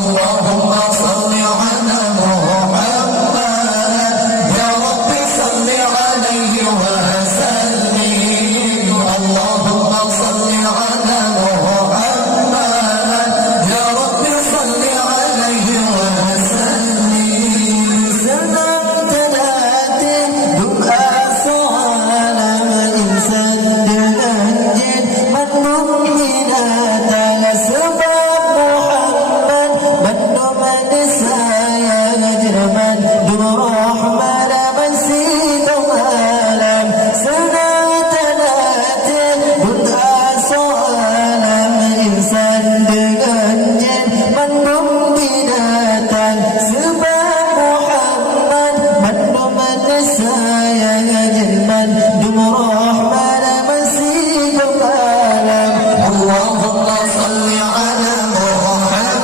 Allahumma salli ala Muhammad ya Rabbi salli alaihi wa sallim. Allahumma salli ala Muhammad ya Rabbi salli alaihi wa sallim. Salam talatin doa soalan insan dengan jin mukminat ala sebab Muhammad berdoman saya jerman durrahman masih alam salam talatin doa soalan insan dengan jin